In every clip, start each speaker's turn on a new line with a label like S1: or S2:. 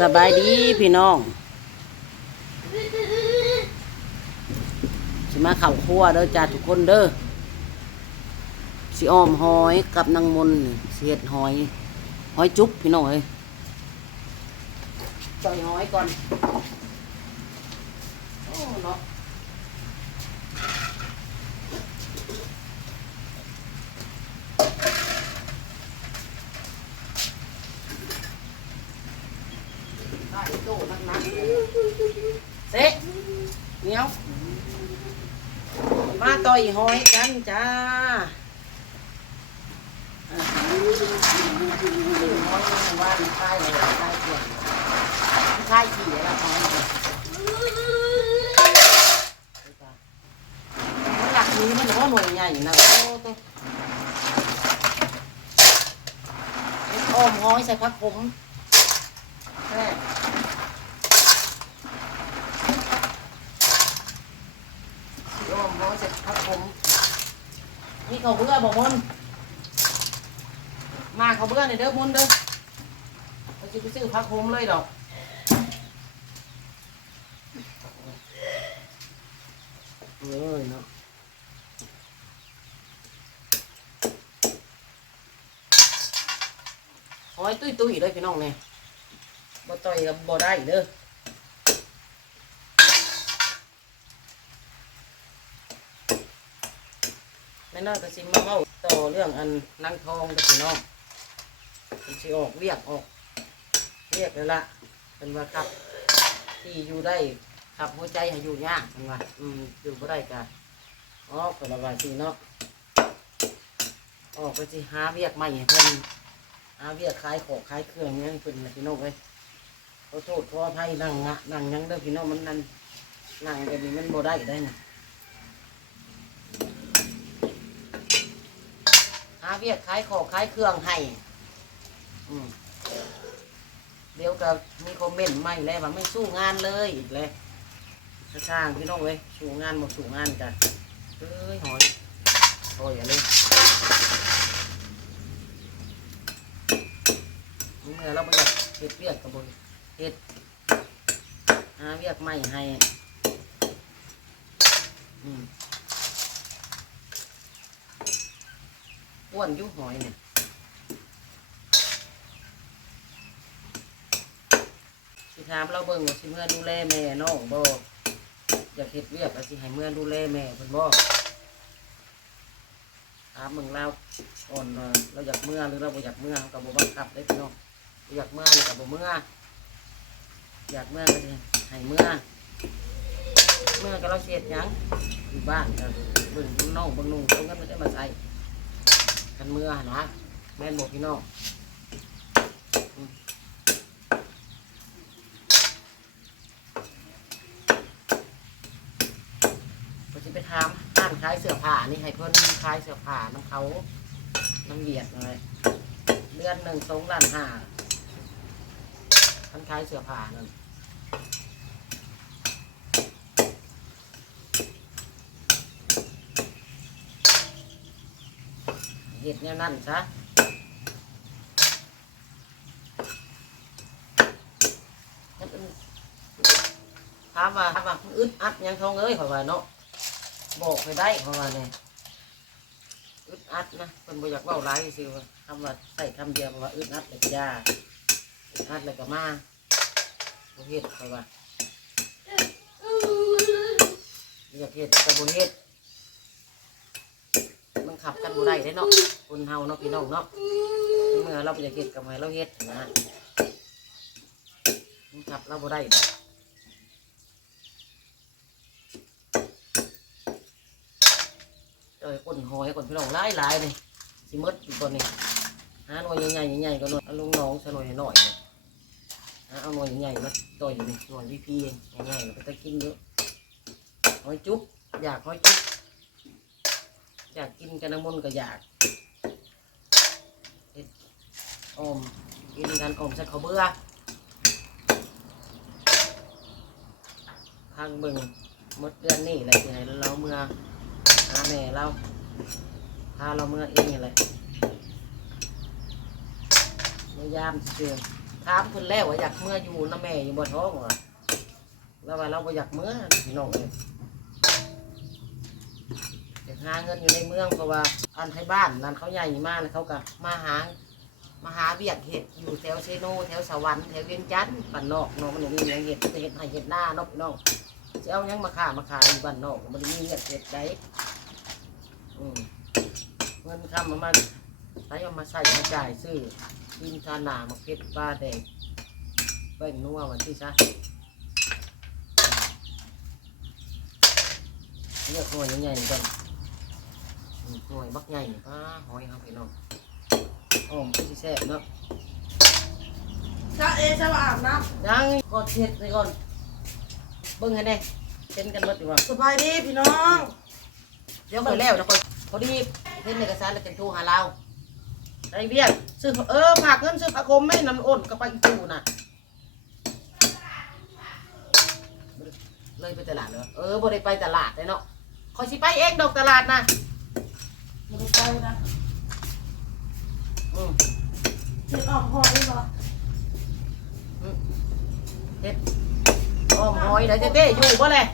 S1: สบายดีพี่น้องสิมาเข่าครัวเด้อจ้าทุกคนเด้อสิอ้อมหอยกับนางมนเสียดหอย หอยจุ๊บพี่น้องเอ้ยจอยหอยก่อนโอ้เนาะได้โตนักๆเซ็เหนียว มาต่อย ห้อยกันจ้าซื้อหอยในบ้านคายเลยคายเกลือนคายขี่แล้วหอยเลยหลักนี้มันก็หน่วยใหญ่นะโอ้ตัวอ้อมห้อยใส่ผักผมแม่สิอ้อมหอยใส่ผักผม นี่เขาเบื่อบอกมนมาเขาเบื่อในอยเด้อมุนเด้อเราจะไปซื้อผักผมเลยดอกเลยเนาะหอยตุ้ยตุ้ยเลยพี่น้องเนี่ยบ่ต่อยกับบ่ได้เด้อ ม่น้อยก็สิมาเว้าต่อเรื่องอันนางทองกับพี่น้องสิออกเรียกออก เรียกแล้วล่ะเป็นว่าขับ ที่อยู่ได้ขับหัวใจให้อยู่ยากเป็นว่าอืมอยู่บ่ได้กะออกก็ระบายสิเนาะออกไปสิหาเวียกใหม่เพิ่นหาเวียกขายของขายเครื่องเงี้ยเพิ่นนะพี่น้องเอ้ยขอโทษขออภัยนั่งงะนั่งยังเด้อพี่น้องมันนั่นนั่งแบบนี้มันบ่ได้ได้นะาเวียกขายของขายเครื่องให้อืมเดี๋ยวก็มีคอมเมนต์ใหม่แล้วว่าไม่สู้งานเลยอีกแล้วช่างพี่น้องเลยสู้งานหมดสู้งานกันเอ้ยหอยโอ้ยอย่าเลยเมื่อเราไปอยากเห็ดเวียกกับบนเห็ดหาเวียกใหม่ให้อืม อ้วนยุ่หอยเนี่ยสิถามเราเบิ่งว่าสิเมื่อดูแลแม่น้องบ่อยากเฮ็ดเวียกก็สิให้เมื่อดูแลแม่เพิ่นบ่ถามมึงเราก่อนเราอยากเมื่อหรือเราบ่อยากเมื่อก็บ่บังคับได้พี่น้องอยากเมื่อเราก็บ่เมื่ออยากเมื่อก็สิให้เมื่อเมื่อก็เราเสียดยังอยู่บ้านก็เบิ่งน้องเบิ่งนุ่งเอาเงินมาได้มาใส่ กันเมื่อนะแม่นบ่พี่น้องก็จะไปทำห้านขายเสื้อผ้านี่ให้เพิ่นขายเสื้อผ้าน้ำเขาน้ำเวียดเลยเดือนหนึ่งสองล้านห้าท่านขายเสื้อผ้านั่น ห็ดแนวนั่นซะนั่นเป็นถามว่าถามว่าอึดอัดหยังทองเอ้ยขอยว่าเนาะบอกไปได้เพราะว่าเนี่ยอึดอัดนะคนบ่อยากเว้าร้ายสิว่าคำว่าใส่คำเดียวว่าอึดอัดเลยก็ยาอึดอัดเลยก็มาบ่เฮ็ดเพราะว่าอยากเฮ็ดแต่บ่เฮ็ดมัน ขับกันบ่ได้เด้เนาะคนเฮาเนาะพี่น้องเนาะเมื่อเราบ่อยากเฮ็ดก็ให้เราเฮ็ดนะมันขับเราบ่ได้เอ้ยคนหอยคนพี่น้องหลายหลายเลยสิมดอีกคนนี่หาหน่วยใหญ่ๆใหญ่ๆก็หน่อยเอาลงน้องใส่หน่อยหน่อยๆเลยหาเอาหน่วยใหญ่ๆมาต่อยอยู่นี่หน่วยพี่พีเองใหญ่ๆก็ไปกินเยอะหอยจุ๊บอยากหอยจุ๊บ อยากกินกันน้ำมันก็อยากเฮ็ดอมกินกันอมใส่ข้าวเบื่อทางเบิ่งมดเดือนนี้แหละที่ให้เราเมื่อหาแม่เราพาเราเมื่อเองนี่แหละเมื่อยามเชื่อทถามเพิ่นแล้วว่าอยากเมื่ออยู่น้าแม่อยู่บ่ท้องว่ะแล้วว่าเราบ่อยากเมื่อพี่น้องเอ้ย หาเงินอยู่ในเมืองเพราะว่าอันไทยบ้านนั่นเขาใหญ่มากเลยเขาก็มาหามาหาเวียกเห็ดอยู่แถวเซโนแถวสวรรค์แถวเวียงจันทน์บ้านนอกเนาะมันบ่มีหยังเห็ดเห็ดให้เห็ดหน้าเนาะพี่น้องจะเอาหยังมาค้ามาขายอยู่บ้านนอกมันมีเงินเห็ดได้อืมเงินคำมามาใช้เอามาใส่มาจ่ายซื้อกินทาหนามาเพชรปลาแดงแป้งนัววันที่ซะเลือกหน่วใหญ่ๆก่อน หน่วยบักใหญ่ป้าหอยครับพี่น้องอ้อมก็สิแซ่บเนาะ
S2: จ้าเอจะมาอาบน้
S1: ยังก่อนเช็ดไปก่อนเบิ่งให้แน่เช่นกันหมดดีกว่าำ
S2: สบายดีพี่น้อง
S1: เดี๋ยวค่อยแล้วนะค่อยพอดีเห็นเอกสารแล้วจะโทรหาเราไอ้เบี้ยซื้อเออฝากเงินซื้อผ้าคมไม่นำโอนก็ไปอีกตู้น่ะเลยไปตลาดเหรอเออบ่ได้ไปตลาดเลยเนาะคอยสิไปเองดอกตลาดนะ
S2: มาดูใจนะ
S1: อืม
S2: เห็ดออกหอยเหรอ
S1: เฮ็ดอ้อมหอยเดี๋ยวเจ๊เต้อยู่บ่แหละ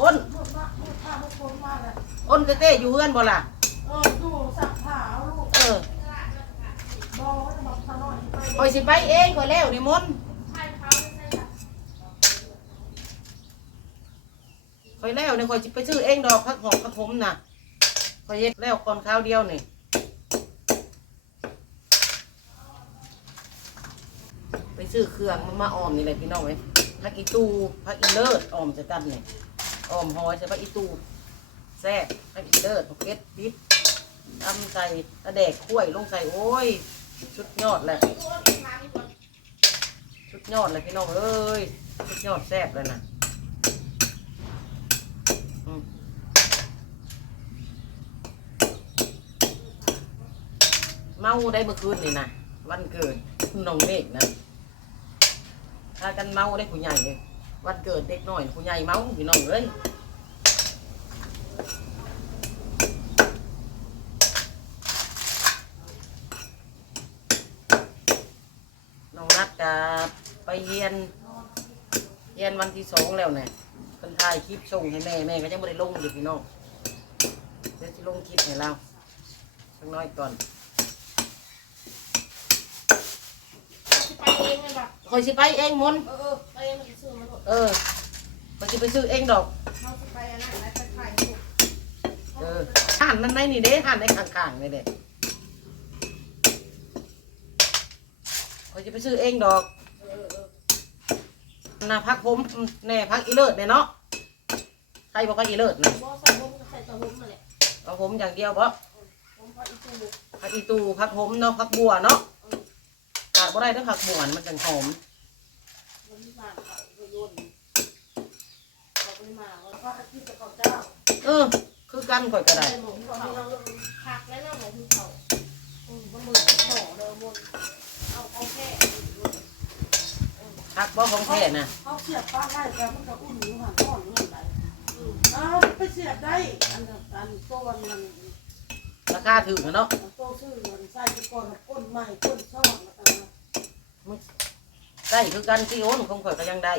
S1: อ้น
S2: หมดมากหมดผ้าหมดคนมากเลย
S1: อ้นเจ๊เต้อยู่เฮือนบ่ล่ะ
S2: เออดูสักผ้าเอาลูก
S1: เออ
S2: บอกว่าจะบอกตลอดไป
S1: คอยสิไปเองคอยแล้วนี่มนต์คอยแล้วนี่คอยสิไปซื้อเองดอกพักหอมพักผมน่ะค อยเฮ็ดแล้วก่อนข้าวเดียวนี่ไปซื้อเครื่องมันมาออมนี่แหละพี่น้องเว้ยพักอีตูพักอีเลิศออมจะกันนี่ออมหอยใส่พักอีตูแซ่บพักอีเลิศเพชรพิษทำใส่กระแดกข้วยลงใส่โอ้ยชุดยอดแหละชุดยอดเลยพี่น้องเอ้ยชุดยอดแซ่บเลยนะ เมาได้เมื่อคืนนี่นะวันเกิดน้องเมฆนะถ้ากันเมาได้ผู้ใหญ่เลยวันเกิดเด็กน้อยผู้ใหญ่เมาพี่น้องเอ้ยน้องนัดจะไปเรียนเรียนวันที่สองแล้วเนี่ยเพิ่นถ่ายคลิปส่งให้แม่แม่ก็ยังไม่ได้ลงอยู่พี่น้องเดี๋ยวจะลงคลิปให้เราสักน้อยก่อน
S2: ไปเองเลยแบบ
S1: คอยสิไปเองมน
S2: เออไปเองมันจะซื้อมาหมด
S1: เออคอยสิไปซื้อเองดอก
S2: เขาจะไปอันนั้นแล้วไปถ่ายรูป
S1: เออห่านนั่นในนี่เด้ห่นในข้างๆนี่เด้คอยจะไปซื้อเองดอกนะพักผมแน่พักอีเลิศเนี่ยเนาะใครบอกว่าอีเลิศนะ
S2: บอกใส่ผมก็ใส่ตะหุ่มมาเลย
S1: เอาผมอย่างเดียวเพราะ
S2: ผมพออีกตู้
S1: พักอีตูพักผมเนาะพักบัวเนาะ ขาดบ่ได้ถ้าผักบัวมันจังหอม
S2: วันนี้มาเขาก็โยนเขาไปมาวันพระอาทิตย์กับเขาเจ้า
S1: เออ คือกันข่อยก็ได้
S2: ได้หมูเขาเราผักแล้วนะหมูเขาอืมมันมือหน่อเลยบนเอาเอาแค่
S1: พักบ่ของแท้นะ
S2: เขาเสียบปลาได้แต่มันก็อุ่นอยู่ห่างก้อนเงินไหลอ้าวไปเสียบได้ อันนั้นอันตัวมัน
S1: ราคาถึงอะเนาะ
S2: โตชื่อมันใส่ไปก่อนก้นใหม่ก้นช่องแล้วกันนะ
S1: ได้คือกันที่โอนของข่อยก็ยังได้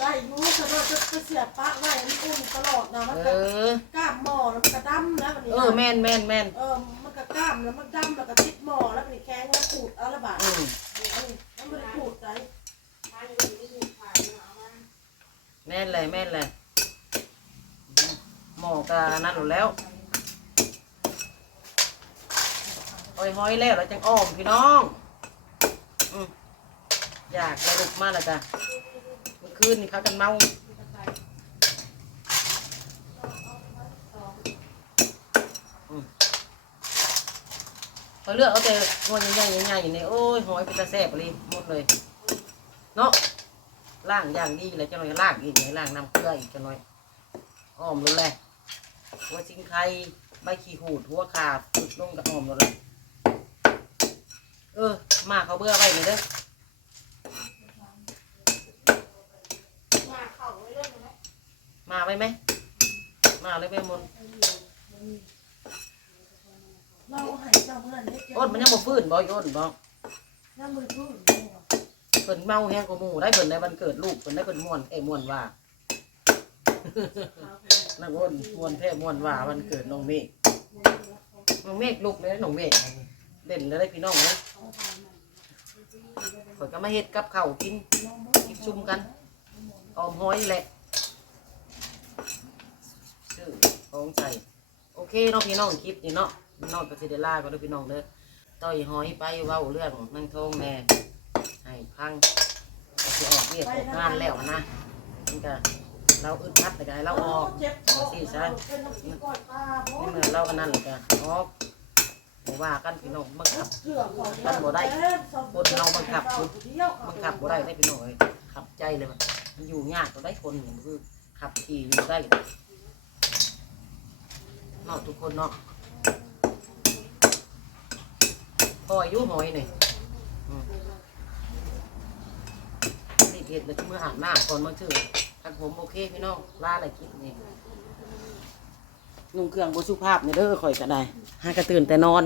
S2: ได้รู้แต่ว่าจะไปเสียบปลาไว้มันอุ่นตลอดนะมัน
S1: เอ
S2: ก็
S1: อ
S2: กล้ามหม้อแล้วมันก็ดำแล้วมันนี่
S1: เออแม่นแม่นแม่น
S2: เออมันก็กล้ามแล้วมันดำแล้วก็ติดหม้อแล้วมันนี่แข็งแล้วขูดเอาละบาท
S1: อืม
S2: อันนี้แล้วมันขูดใจ
S1: แม่นเลยแม่นเลยหมอกะนั่นหมดแล้วหอยหอยแล้วแล้วจังอ้อมพี่น้อง อยากระลุกมาแล้วจ้ะเมื่อคืนนี่เขากันเมาเขาเลือกเอาแต่หัวใหญ่ๆใหญ่ๆนี่โอ้ยหอยเป็นตาแซ่บเลยหมดเลยเนาะล่างอย่างดีเลยจังหน่อยล่างอีกหน่อยล่างน้ำเกลืออีกจังหน่อยอ้อมเลยแหละหัวชิงไข่ใบขี้หูดหัวขาดฝึกลงกับอ้อมเลย เออมาเขาเบื่อไปนี่เด้อ
S2: มาเข่าไว้เรื่องนะ
S1: มาไหมไหมมาเลยไปมนต์
S2: เราให้เจ้าเพื่อนเล็ก
S1: อ้นมันยังบ่ฟื้นบ่อยอ้นบ่
S2: น้ำมือพื้
S1: เพิ่นเมาแห้งกว่าหมู่ได้เพิ่นได้วันเกิดลูกเพิ่นได้เพิ่นม่วนแท้ม่วนว่านักวนม่วนแท้ม่วนว่าวันเกิดน้องเมฆน้องเมฆลูกเลยน้องเมฆ เด่นเลยได้พี่น้องเลยข่อยก็มาเฮ็ดกับข้าวกินกินซุ่มกันออมห้อยแหละชื่อของใส่โอเคเนาะพี่น้องคลิปนี้เนาะน้องก็สิได้ลาก็เด้อพี่น้องเด้อต่อยหอยไปเว้าเรื่องนั่งทองแน่ให้พังก็สิออกเรียกออกงานแล้วนะมันก็เราอึดอัดแต่ก็ให้เราออก
S2: เจ็บคอเป็นน้ำขี้ก้อยตาบ่
S1: นี่เหมือนเรากันนั่นแหละจ้ะออก ไม่ว่ากันพี่น้องบังคับกันบ่ได้คนเราบังคับ
S2: เที่ยว
S1: บังคับบ่ได้ได้พี่น้องเอ้ยขับใจเลยมันมันอยู่ยากก็ได้คนนี่คือขับขี่อยู่ได้เนาะทุกคนเนาะพออายุหอยหน่อืมนี่เห็ดเลยเมื่ออาบน้ำก่อนมาชื่อทักผมโอเคพี่น้องล่าอะไรคลิปนี่ นุ่งเครื่องบสุภาพนี่เด้อข่อยก็ได้หากระตื่นแต่นอน